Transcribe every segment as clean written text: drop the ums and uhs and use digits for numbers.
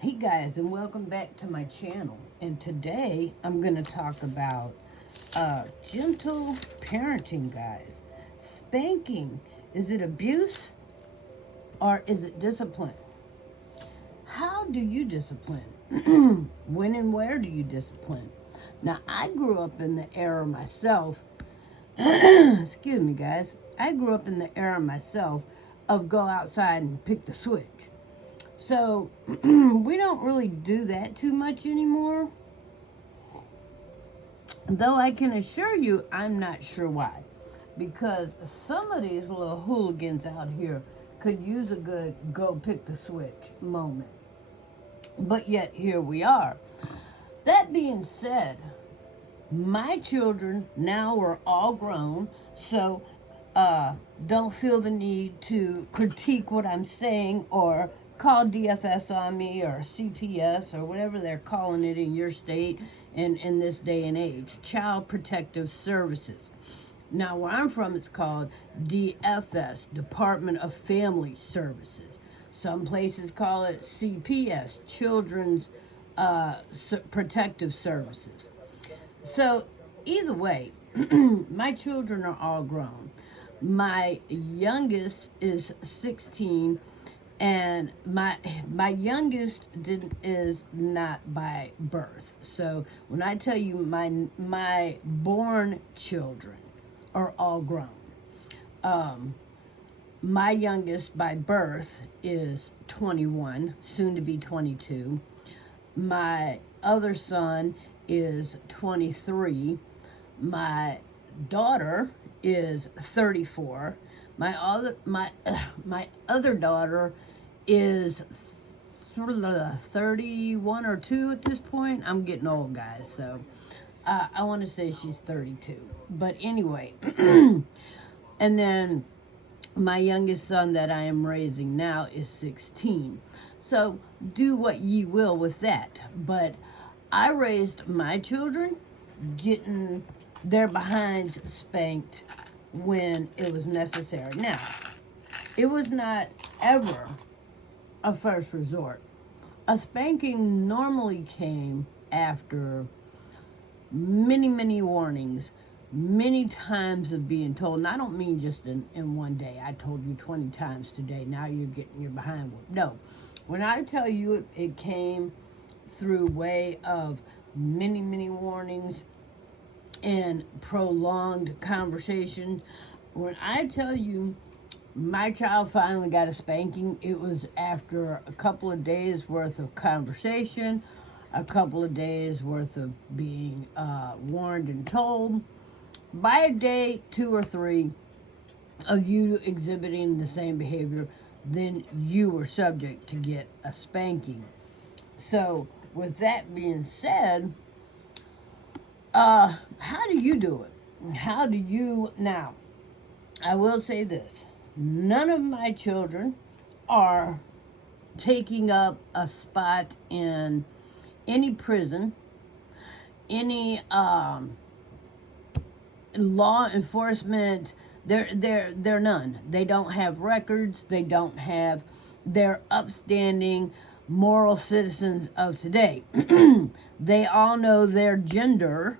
Hey guys, and welcome back to my channel. And today I'm going to talk about gentle parenting, guys. Spanking, is it abuse or is it discipline? How do you discipline? When and where do you discipline? Now, I grew up in the era myself. Excuse me, guys. I grew up in the era myself of go outside and pick the switch. So we don't really do that too much anymore. Though I can assure you, I'm not sure why. Because some of these little hooligans out here could use a good go pick the switch moment. But yet, here we are. That being said, my children now are all grown, so don't feel the need to critique what I'm saying or call DFS on me or CPS or whatever they're calling it in your state and in this day and age. Child Protective Services. Now, where I'm from, it's called DFS, Department of Family Services. Some places call it CPS, Children's Protective Services. So, either way, my children are all grown. My youngest is 16, and my youngest is not by birth. So when I tell you my born children are all grown, um, my youngest by birth is 21, soon to be 22. My other son is 23. My daughter is 34. My other daughter is sort of 31 or 2 at this point. I'm getting old, guys, so I want to say she's 32. But anyway, and then my youngest son that I am raising now is 16. So do what ye will with that. But I raised my children getting their behinds spanked when it was necessary. Now, it was not ever a first resort. A spanking normally came after many, many warnings, many times of being told, and I don't mean just in one day. I told you 20 times today, now you're getting your behind whooped. No, when I tell you it came through way of many, many warnings and prolonged conversation. When I tell you my child finally got a spanking, it was after a couple of days worth of conversation, a couple of days worth of being warned and told. By a day, 2 or 3 of you exhibiting the same behavior, then you were subject to get a spanking. So, with that being said, how do you do it? How do you now? I will say this: none of my children are taking up a spot in any prison, any law enforcement. They're none. They don't have records. They don't have. They're upstanding, moral citizens of today. They all know their gender,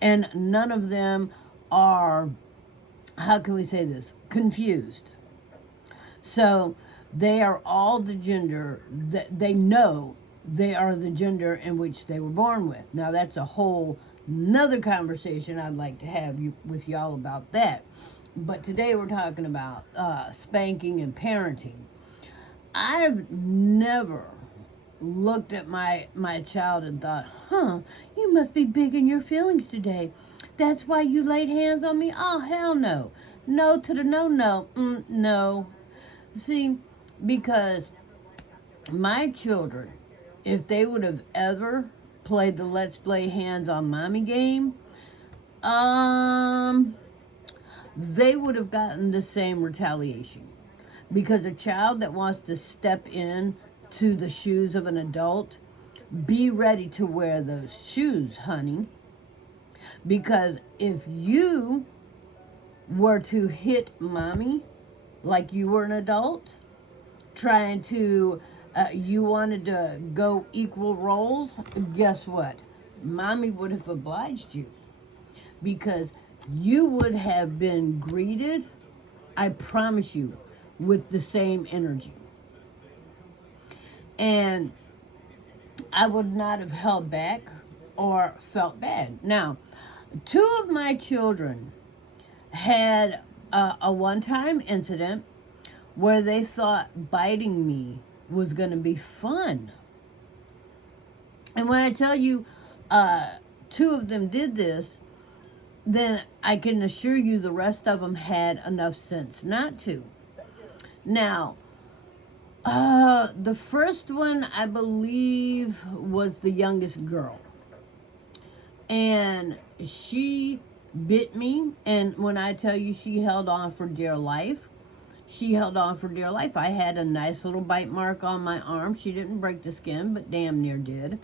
and none of them are, how can we say this, confused. So they are all the gender that they know they are the gender in which they were born with. Now that's a whole another conversation I'd like to have with y'all about that. But today we're talking about spanking and parenting. I've never looked at my child and thought, you must be big in your feelings today. That's why you laid hands on me? Oh, hell no. No to the no, no. No. See, because my children, if they would have ever played the let's lay hands on mommy game, they would have gotten the same retaliation. Because a child that wants to step in to the shoes of an adult, be ready to wear those shoes, honey. Because if you were to hit mommy like you were an adult, trying to You wanted to go equal roles, guess what? Mommy would have obliged you because you would have been greeted, I promise you, with the same energy. And I would not have held back or felt bad. Now, two of my children had a one time incident where they thought biting me was going to be fun. And when I tell you two of them did this, then I can assure you the rest of them had enough sense not to. Now, the first one, I believe, was the youngest girl. And she bit me. And when I tell you she held on for dear life, she held on for dear life. I had a nice little bite mark on my arm. She didn't break the skin, but damn near did.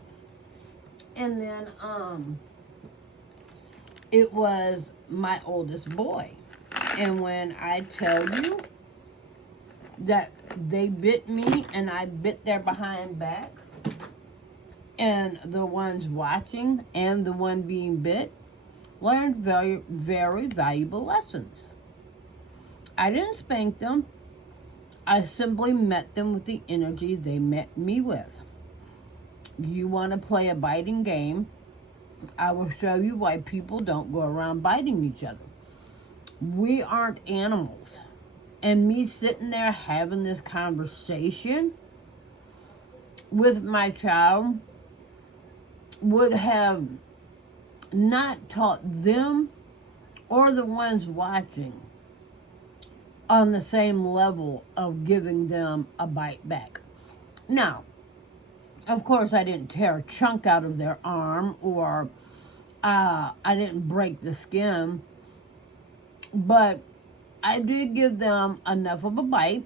And then, it was my oldest boy. And when I tell you that they bit me and I bit their behind back, and the ones watching and the one being bit learned very, very valuable lessons. I didn't spank them. I simply met them with the energy they met me with. You want to play a biting game? I will show you why people don't go around biting each other. We aren't animals. And me sitting there having this conversation with my child would have not taught them or the ones watching on the same level of giving them a bite back. Now, of course, I didn't tear a chunk out of their arm or I didn't break the skin, but I did give them enough of a bite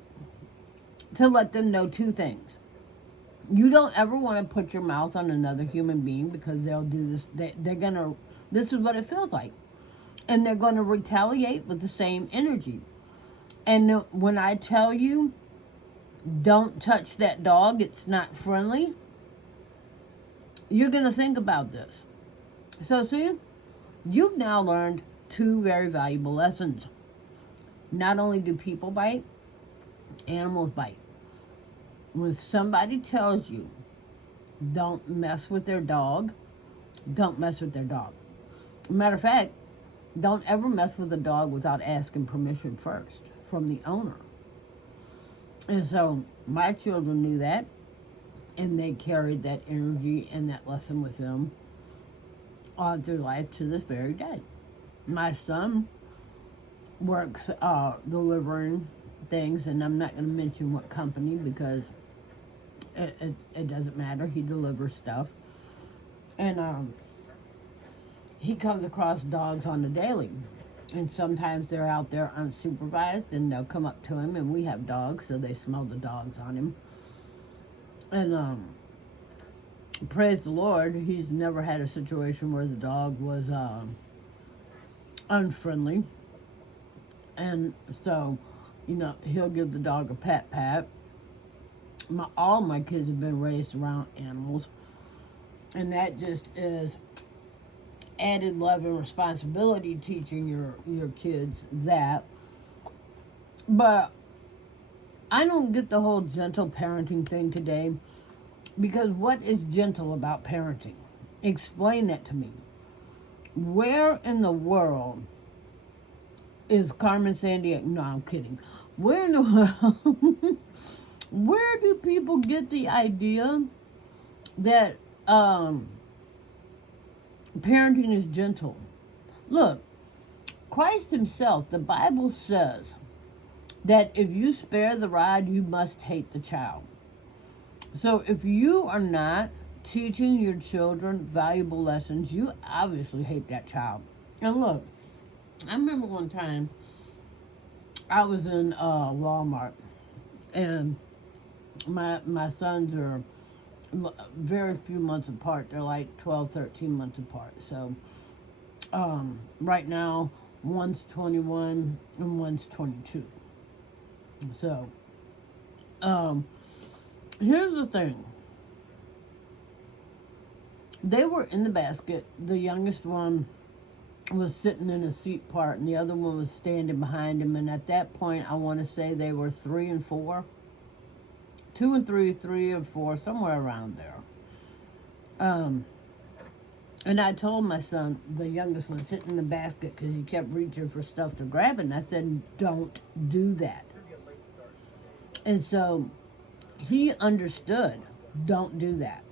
to let them know two things. You don't ever want to put your mouth on another human being because they'll do this. This is what it feels like. And they're going to retaliate with the same energy. And when I tell you, don't touch that dog, it's not friendly, you're going to think about this. So see, you've now learned two very valuable lessons. Not only do people bite, animals bite. When somebody tells you, don't mess with their dog, don't mess with their dog. Matter of fact, don't ever mess with a dog without asking permission first from the owner. And so my children knew that, and they carried that energy and that lesson with them all through life to this very day. My son works delivering things, and I'm not going to mention what company because it doesn't matter. He delivers stuff. And he comes across dogs on the daily. And sometimes they're out there unsupervised, and they'll come up to him, and we have dogs, so they smell the dogs on him. And praise the Lord, he's never had a situation where the dog was unfriendly. And so, he'll give the dog a pat. All my kids have been raised around animals, and that just is added love and responsibility, teaching your kids that. But I don't get the whole gentle parenting thing today, because what is gentle about parenting? Explain that to me. Where in the world is Carmen Sandiego? No, I'm kidding. Where in the world? Where do people get the idea that parenting is gentle? Look, Christ himself, the Bible says that if you spare the rod, you must hate the child. So if you are not teaching your children valuable lessons, you obviously hate that child. And look, I remember one time I was in Walmart, and my sons are very few months apart. They're like 12, 13 months apart. So right now, one's 21 and one's 22. So Here's the thing. They were in the basket. The youngest one was sitting in a seat part, and the other one was standing behind him. And at that point, I want to say they were 3 and 4, 2 and 3, 3 and 4, somewhere around there. Um, and I told my son, the youngest one, sitting in the basket because he kept reaching for stuff to grab it. And I said, "Don't do that." And so he understood, "Don't do that."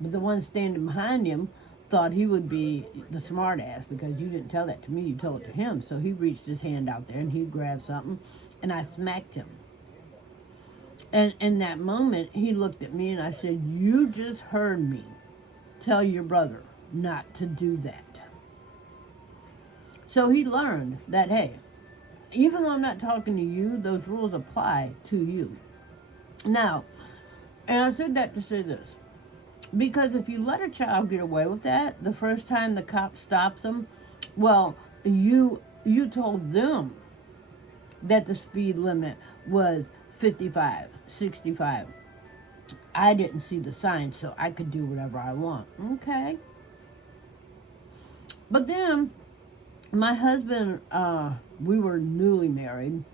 But the one standing behind him thought he would be the smart ass because you didn't tell that to me, you told it to him. So he reached his hand out there and he grabbed something and I smacked him. And in that moment, he looked at me and I said, "You just heard me tell your brother not to do that." So he learned that, hey, even though I'm not talking to you, those rules apply to you. Now, and I said that to say this. Because if you let a child get away with that, the first time the cop stops them, well, you told them that the speed limit was 55, 65. I didn't see the sign, so I could do whatever I want. Okay. But then my husband, we were newly married,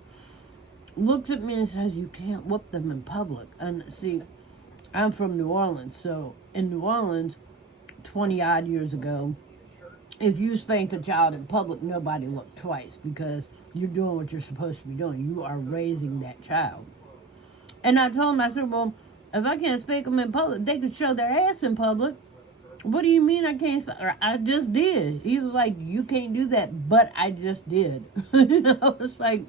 looks at me and says, "You can't whoop them in public." And see, I'm from New Orleans, so in New Orleans, 20 odd years ago, if you spanked a child in public, nobody looked twice because you're doing what you're supposed to be doing. You are raising that child. And I told him, I said, "Well, if I can't spank them in public, they could show their ass in public." "What do you mean I can't spank?" "I just did." He was like, "You can't do that," but I just did. It's like,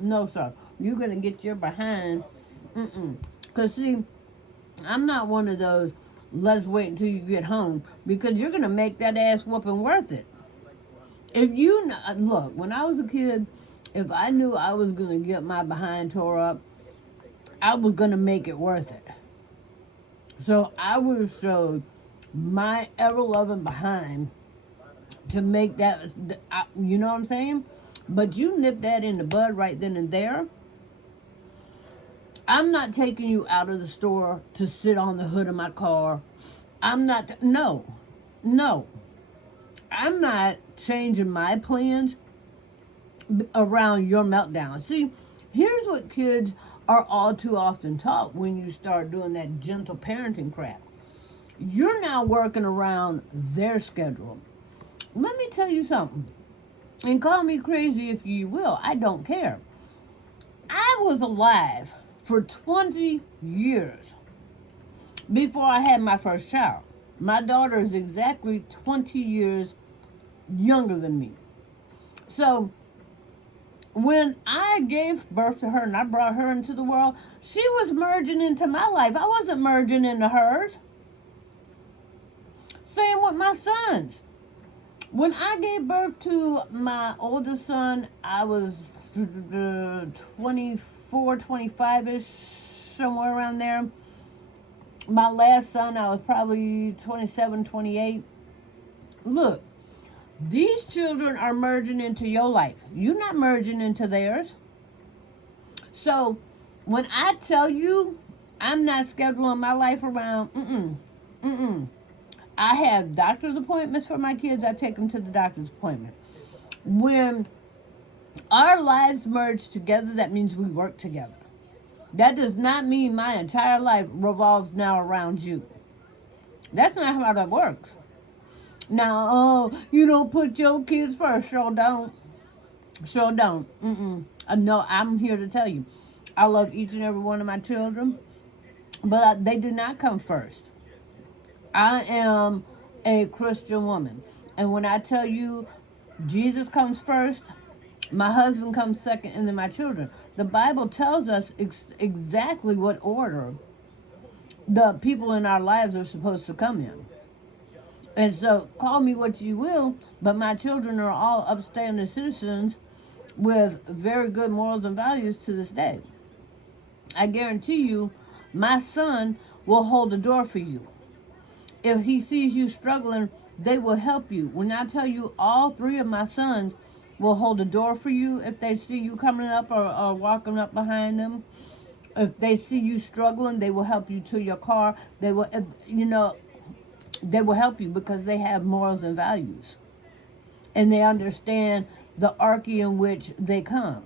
no, sir. You're going to get your behind. Because, see, I'm not one of those, "Let's wait until you get home," because you're going to make that ass whooping worth it. If you, look, when I was a kid, if I knew I was going to get my behind tore up, I was going to make it worth it. So I would have showed my ever-loving behind to make that, you know what I'm saying? But you nip that in the bud right then and there. I'm not taking you out of the store to sit on the hood of my car. I'm not, no. I'm not changing my plans around your meltdown. See, here's what kids are all too often taught when you start doing that gentle parenting crap. You're now working around their schedule. Let me tell you something, and call me crazy if you will, I don't care. I was alive for 20 years before I had my first child. My daughter is exactly 20 years younger than me. So when I gave birth to her and I brought her into the world, she was merging into my life. I wasn't merging into hers. Same with my sons. When I gave birth to my oldest son, I was 24, 25-ish, somewhere around there. My last son, I was probably 27, 28. Look, these children are merging into your life. You're not merging into theirs. So when I tell you I'm not scheduling my life around, I have doctor's appointments for my kids. I take them to the doctor's appointment. When our lives merge together, that means we work together. That does not mean my entire life revolves now around you. That's not how that works. Now, oh, you don't put your kids first. Sure don't. Sure don't. No, I'm here to tell you, I love each and every one of my children, but they do not come first. I am a Christian woman. And when I tell you Jesus comes first, my husband comes second, and then my children. The Bible tells us exactly what order the people in our lives are supposed to come in. And so, call me what you will, but my children are all upstanding citizens with very good morals and values to this day. I guarantee you, my son will hold the door for you. If he sees you struggling, they will help you. When I tell you, all three of my sons will hold the door for you if they see you coming up or walking up behind them. If they see you struggling, they will help you to your car. They will, they will help you because they have morals and values. And they understand the hierarchy in which they come.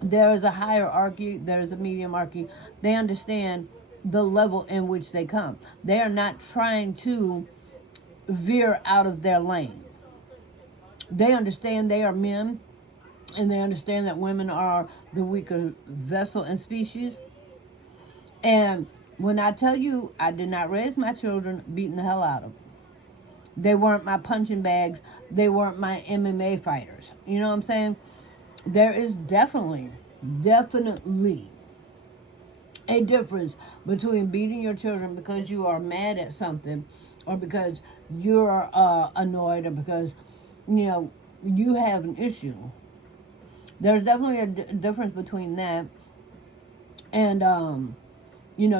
There is a hierarchy, there is a medium hierarchy. They understand the level in which they come. They are not trying to veer out of their lane. They understand they are men, and they understand that women are the weaker vessel and species. And when I tell you, I did not raise my children beating the hell out of them. They weren't my punching bags. They weren't my MMA fighters. You know what I'm saying? There is definitely a difference between beating your children because you are mad at something, or because you're annoyed, or because you have an issue. There's definitely a difference between that and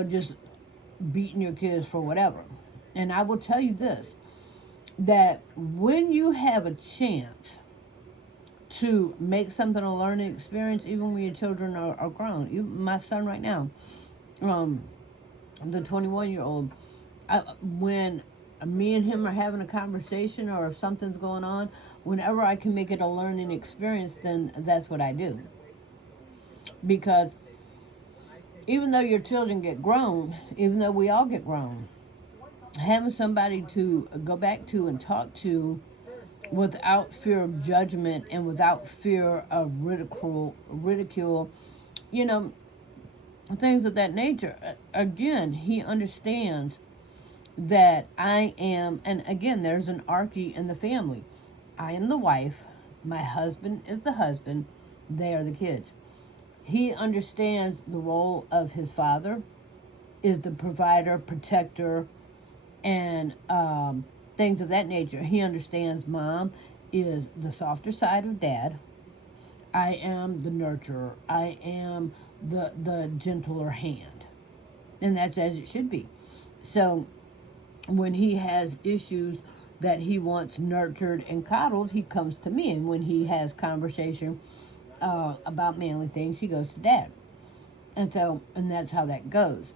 just beating your kids for whatever. And I will tell you this, that when you have a chance to make something a learning experience, even when your children are grown. Even my son right now, the 21-year-old, when me and him are having a conversation, or if something's going on, whenever I can make it a learning experience, then that's what I do. Because even though your children get grown, even though we all get grown, having somebody to go back to and talk to without fear of judgment and without fear of ridicule, things of that nature. Again, he understands that I am, and again, there's an hierarchy in the family. I am the wife, my husband is the husband, they are the kids. He understands the role of his father, is the provider, protector, and things of that nature. He understands mom is the softer side of dad. I am the nurturer. I am the gentler hand. And that's as it should be. So when he has issues that he wants nurtured and coddled, he comes to me. And when he has conversation about manly things, he goes to dad. And that's how that goes.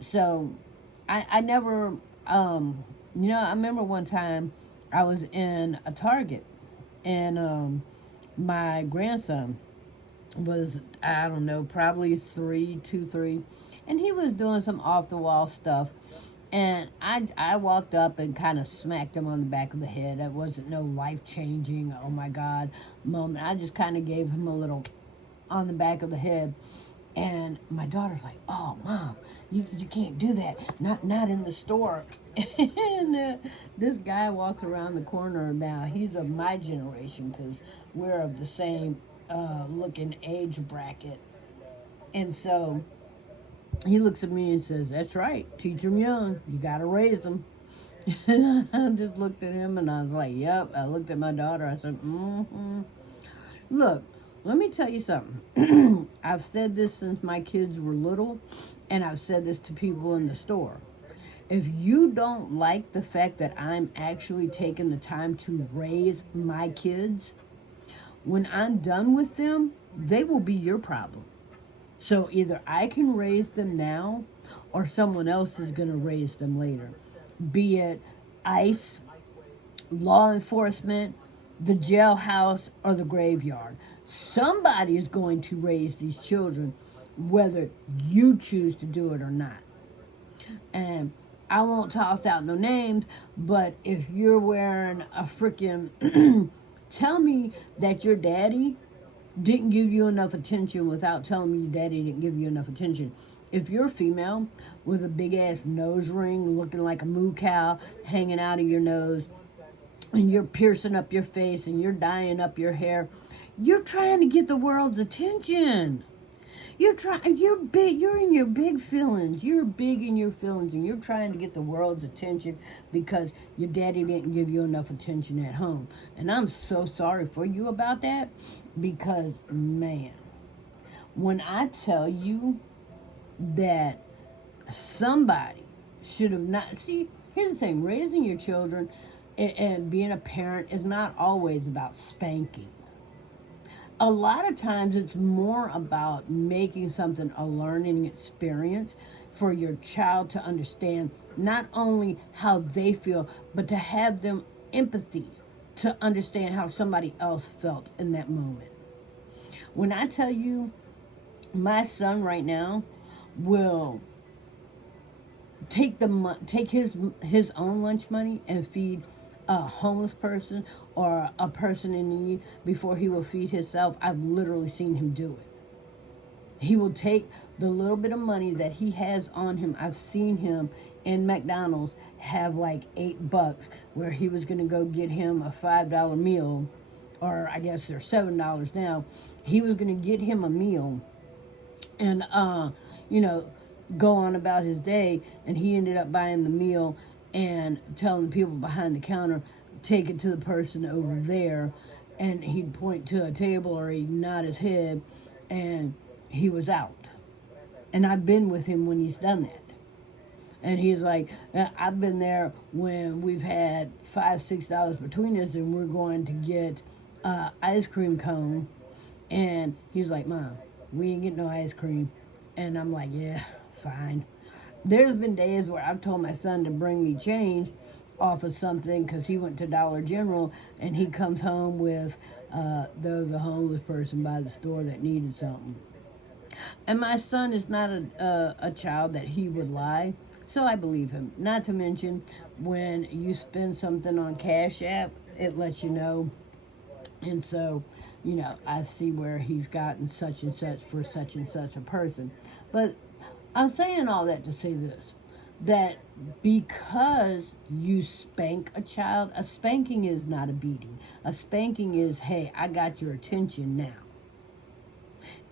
So I never, I remember one time I was in a Target, and my grandson was, I don't know, probably 3, and he was doing some off the wall stuff. And I walked up and kind of smacked him on the back of the head. It wasn't no life changing, oh my God moment. I just kind of gave him a little on the back of the head. And my daughter's like, "Oh, Mom, you can't do that. Not in the store." And this guy walks around the corner now. He's of my generation because we're of the same looking age bracket. And so he looks at me and says, "That's right. Teach them young. You got to raise them." And I just looked at him and I was like, "Yep." I looked at my daughter. I said, "Mm-hmm." Look, let me tell you something. I've said this since my kids were little, and I've said this to people in the store. If you don't like the fact that I'm actually taking the time to raise my kids, when I'm done with them, they will be your problem. So either I can raise them now, or someone else is going to raise them later. Be it ICE, law enforcement, the jailhouse, or the graveyard. Somebody is going to raise these children, whether you choose to do it or not. And I won't toss out no names, but if you're wearing a freaking tell me that your daddy didn't give you enough attention without telling me your daddy didn't give you enough attention. If you're female with a big ass nose ring looking like a moo cow hanging out of your nose, and you're piercing up your face and you're dyeing up your hair, you're trying to get the world's attention. You're big, you're in your big feelings. You're big in your feelings, and you're trying to get the world's attention because your daddy didn't give you enough attention at home. And I'm so sorry for you about that, because man, when I tell you that somebody should have not, see, here's the thing, raising your children and being a parent is not always about spanking. A lot of times it's more about making something a learning experience for your child to understand not only how they feel, but to have them empathy to understand how somebody else felt in that moment. When I tell you, my son right now will take his own lunch money and feed a homeless person or a person in need before he will feed himself. I've literally seen him do it. He will take the little bit of money that he has on him. I've seen him in McDonald's have like $8 where he was going to go get him a $5 meal, or I guess they're $7 now. He was going to get him a meal and you know, go on about his day, and he ended up buying the meal and telling the people behind the counter, take it to the person over there, and he'd point to a table or he'd nod his head, and he was out. And I've been with him when he's done that. And he's like, I've been there when we've had $5, $6 between us, and we're going to get ice cream cone. And he's like, Mom, we ain't getting no ice cream. And I'm like, yeah, fine. There's been days where I've told my son to bring me change off of something because he went to Dollar General, and he comes home with, there was a homeless person by the store that needed something. And my son is not a child that he would lie, so I believe him. Not to mention, when you spend something on Cash App, it lets you know. And so, you know, I see where he's gotten such and such for such and such a person. But I'm saying all that to say this, that because you spank a child, a spanking is not a beating. A spanking is, hey, I got your attention now.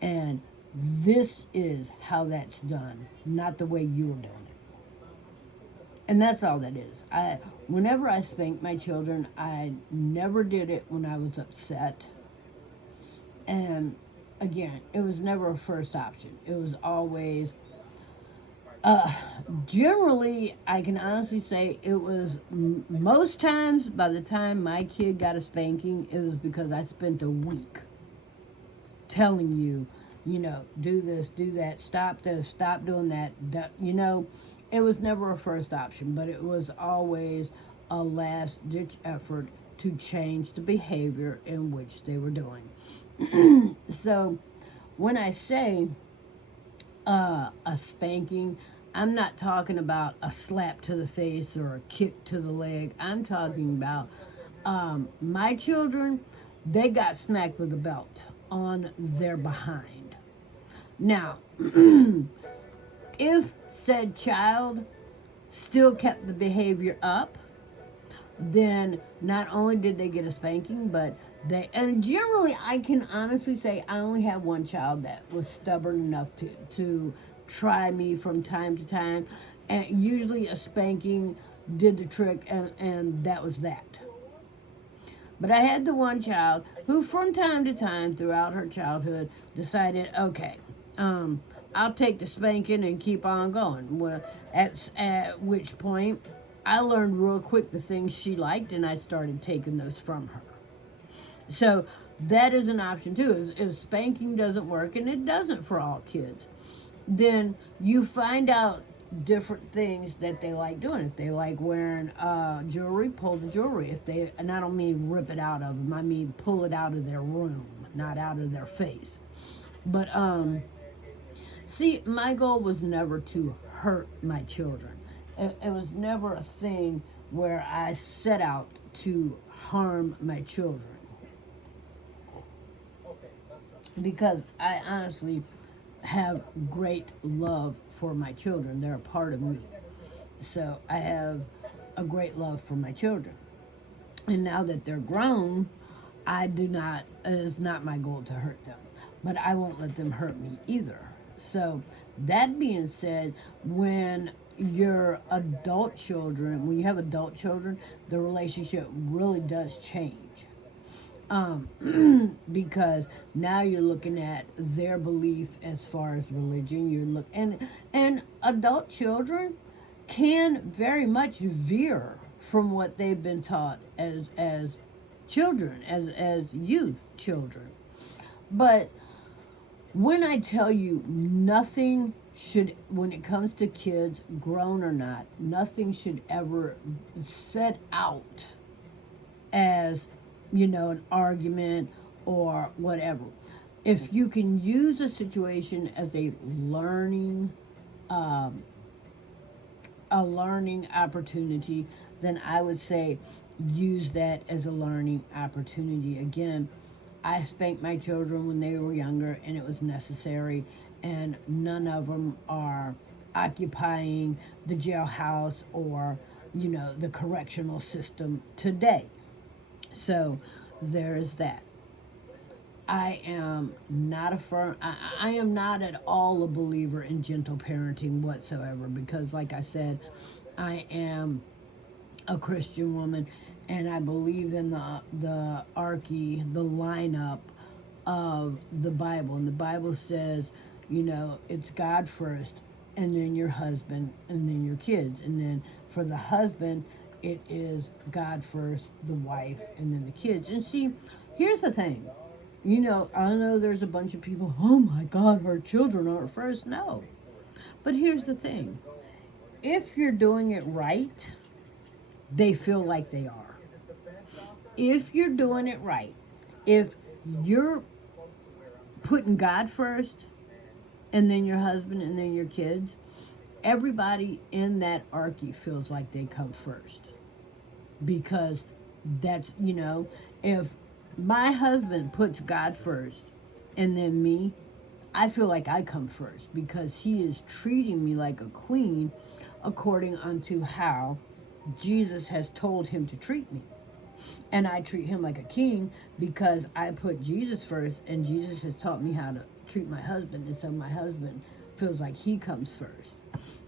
And this is how that's done, not the way you're doing it. And that's all that is. Whenever I spank my children, I never did it when I was upset. And again, it was never a first option. It was always, uh, generally, I can honestly say it was most times by the time my kid got a spanking, it was because I spent a week telling you, you know, do this, do that, stop this, stop doing that. You know, it was never a first option, but it was always a last ditch effort to change the behavior in which they were doing. So when I say a spanking, I'm not talking about a slap to the face or a kick to the leg. I'm talking about my children, they got smacked with a belt on their behind. Now, if said child still kept the behavior up, then not only did they get a spanking, but and generally I can honestly say I only have one child that was stubborn enough to try me from time to time, and usually a spanking did the trick, and that was that. But I had the one child who from time to time throughout her childhood decided, okay, I'll take the spanking and keep on going. Well, at which point I learned real quick the things she liked, and I started taking those from her. So that is an option too. If spanking doesn't work, and it doesn't for all kids, then you find out different things that they like doing. If they like wearing jewelry, pull the jewelry. And I don't mean rip it out of them, I mean pull it out of their room, not out of their face. But see, my goal was never to hurt my children. It was never a thing where I set out to harm my children, because I honestly have great love for my children. They're a part of me. So I have a great love for my children. And now that they're grown, it is not my goal to hurt them. But I won't let them hurt me either. So that being said, when you have adult children, the relationship really does change. Because now you're looking at their belief as far as religion. And adult children can very much veer from what they've been taught as children, as youth children. But when I tell you nothing should, when it comes to kids, grown or not, nothing should ever set out as, an argument or whatever. If you can use a situation as um, a learning opportunity, then I would say use that as a learning opportunity. Again, I spanked my children when they were younger, and it was necessary, and none of them are occupying the jailhouse or, the correctional system today. So there is that. I am not a firm. I am not at all a believer in gentle parenting whatsoever because, like I said, I am a Christian woman, and I believe in the archy, the lineup of the Bible. And the Bible says, it's God first, and then your husband, and then your kids, and then for the husband, it is God first, the wife, and then the kids. And see, here's the thing. I know there's a bunch of people, oh my God, our children are first. No. But here's the thing. If you're doing it right, they feel like they are. If you're doing it right, if you're putting God first, and then your husband, and then your kids, everybody in that archy feels like they come first. Because that's, if my husband puts God first and then me, I feel like I come first because he is treating me like a queen according unto how Jesus has told him to treat me. And I treat him like a king because I put Jesus first, and Jesus has taught me how to treat my husband, and so my husband feels like he comes first.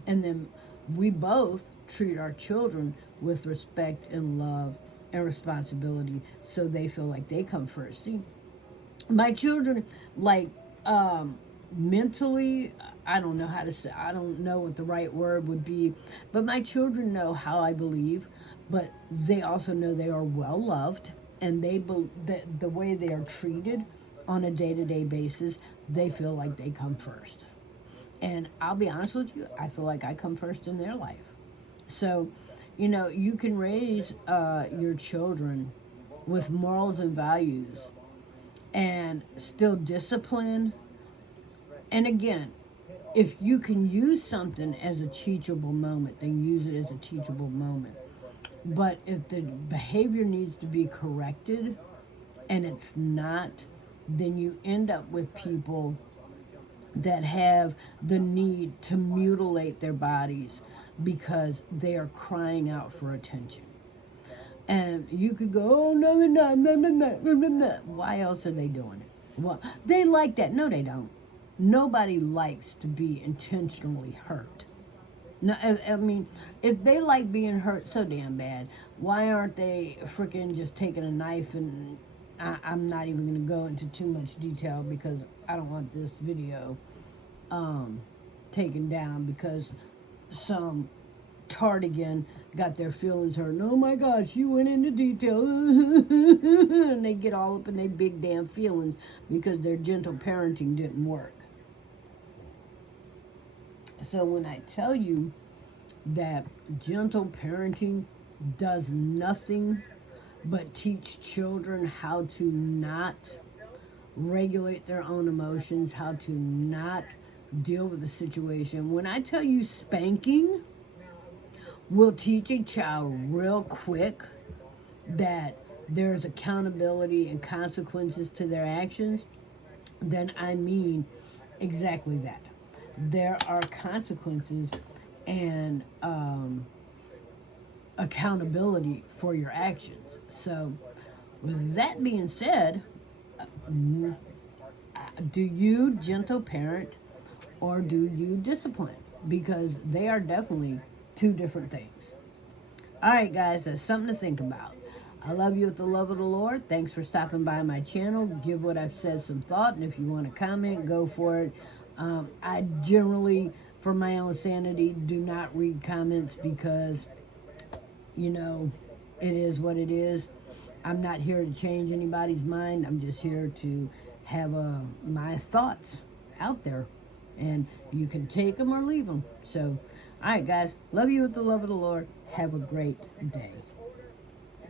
And then we both treat our children with respect and love and responsibility, so they feel like they come first. See, my children, like, mentally, I don't know how to say, I don't know what the right word would be, but my children know how I believe, but they also know they are well loved, and the way they are treated on a day-to-day basis, they feel like they come first. And I'll be honest with you, I feel like I come first in their life. So, you can raise your children with morals and values and still discipline. And again, if you can use something as a teachable moment, then use it as a teachable moment. But if the behavior needs to be corrected and it's not, then you end up with people that have the need to mutilate their bodies because they are crying out for attention. And you could go, oh, no, they're not. No, no, no, no, no, no. Why else are they doing it? Well, they like that. No, they don't. Nobody likes to be intentionally hurt. No, I mean, if they like being hurt so damn bad, why aren't they freaking just taking a knife and I'm not even going to go into too much detail because I don't want this video taken down because some tardigan got their feelings hurt. And, oh my gosh, you went into detail. And they get all up in their big damn feelings because their gentle parenting didn't work. So when I tell you that gentle parenting does nothing but teach children how to not regulate their own emotions, how to not deal with the situation. When I tell you spanking will teach a child real quick that there's accountability and consequences to their actions, then I mean exactly that. There are consequences and accountability for your actions. So, with that being said, do you gentle parent or do you discipline? Because they are definitely two different things. All right, guys, that's something to think about. I love you with the love of the Lord. Thanks for stopping by my channel. Give what I've said some thought, and if you want to comment, go for it. I generally, for my own sanity, do not read comments because, it is what it is. I'm not here to change anybody's mind. I'm just here to have my thoughts out there, and you can take them or leave them. So, all right, guys, love you with the love of the Lord. Have a great day.